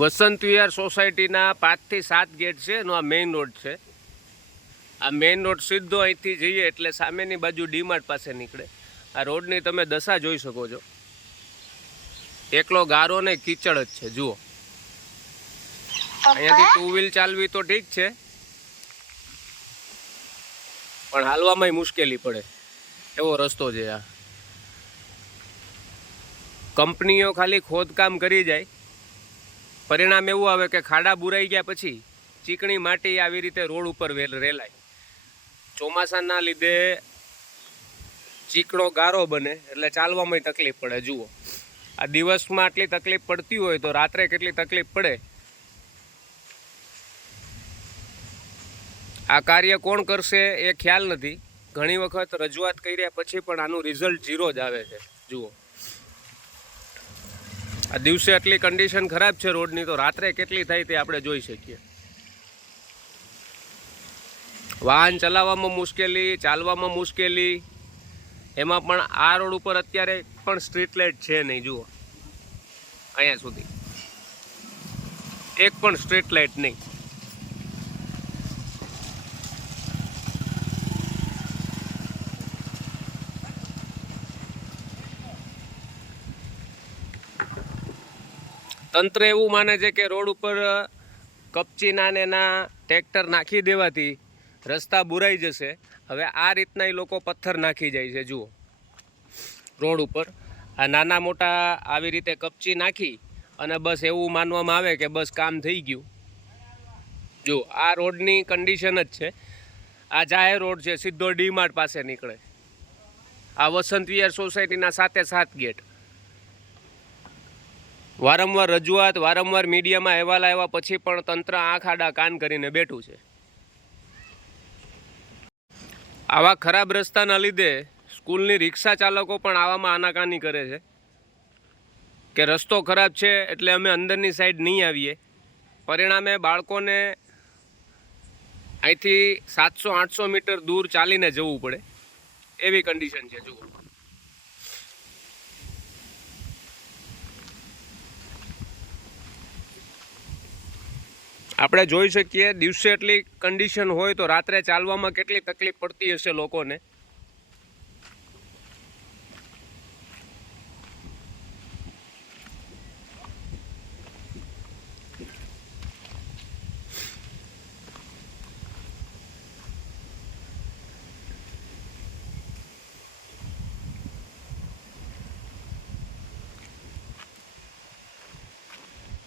વસંત વિહાર સોસાયટીના 5 થી 7 ગેટ છે એનો આ મેઇન રોડ છે। આ મેઇન રોડ સીધો અહીંથી જઈએ એટલે સામેની બાજુ ડીમાર્ટ પાસે નીકળે। આ રોડની તમે દશા જોઈ શકો છો, એકલો ગારો ને કીચડ જ છે। જુઓ, અહીંયાથી 2 વ્હીલ ચાલવી તો ઠીક છે, પણ હાલવામાં મુશ્કેલી પડે એવો રસ્તો છે। આ કંપનીઓ ખાલી ખોદકામ કરી જાય, પરિણામ એવું આવે કે ખાડા બુરાઈ ગયા પછી ચીકણી માટી આવી રીતે રોડ ઉપર રેલાય। ચોમાસાના લીધે ચીકણો ગારો બને એટલે ચાલવામાં તકલીફ પડે। જુઓ, આ દિવસમાં આટલી તકલીફ પડતી હોય તો રાત્રે કેટલી તકલીફ પડે। આ કાર્ય કોણ કરશે એ ખ્યાલ નથી। ઘણી વખત રજૂઆત કર્યા પછી પણ આનું રિઝલ્ટ 0 જ આવે છે। જુઓ, આ દિવસે આટલી કન્ડિશન ખરાબ છે રોડની, તો રાત્રે કેટલી થાય તે આપણે જોઈ શકીએ। વાહન ચલાવવામાં મુશ્કેલી, ચાલવામાં મુશ્કેલી, એમાં પણ આ રોડ ઉપર અત્યારે પણ સ્ટ્રીટ લાઇટ છે નહીં। જુઓ, અહીંયા સુધી એક પણ સ્ટ્રીટ લાઇટ નહીં। તંત્ર એવું માને છે કે રોડ ઉપર કપચીના ને એના ટ્રેક્ટર નાખી દેવાથી રસ્તા બુરાઈ જશે। હવે આ રીતના એ લોકો પથ્થર નાખી જાય છે। જુઓ, રોડ ઉપર આ નાના મોટા આવી રીતે કપચી નાખી અને બસ એવું માનવામાં આવે કે બસ કામ થઈ ગયું। જો આ રોડની કન્ડિશન જ છે। આ જાહેર રોડ છે, સીધો ડીમાર્ટ પાસે નીકળે। આ વસંત વિહાર સોસાયટીના 7 ગેટ। વારંવાર રજૂઆત, વારંવાર મીડિયામાં અહેવાલ આવ્યા પછી પણ તંત્ર આંખ આડા કાન કરીને બેઠું છે। આવા ખરાબ રસ્તાના લીધે સ્કૂલની રિક્ષા ચાલકો પણ આવામાં આનાકાની કરે છે કે રસ્તો ખરાબ છે એટલે અમે અંદરની સાઈડ નહીં આવીએ। પરિણામે બાળકોને અહીંથી 700-800 મીટર દૂર ચાલીને જવું પડે એવી કન્ડિશન છે। જુઓ, આપણે જોઈ શકીએ દિવસે એટલી કન્ડિશન હોય તો રાત્રે ચાલવામાં કેટલી તકલીફ પડતી હશે લોકોને।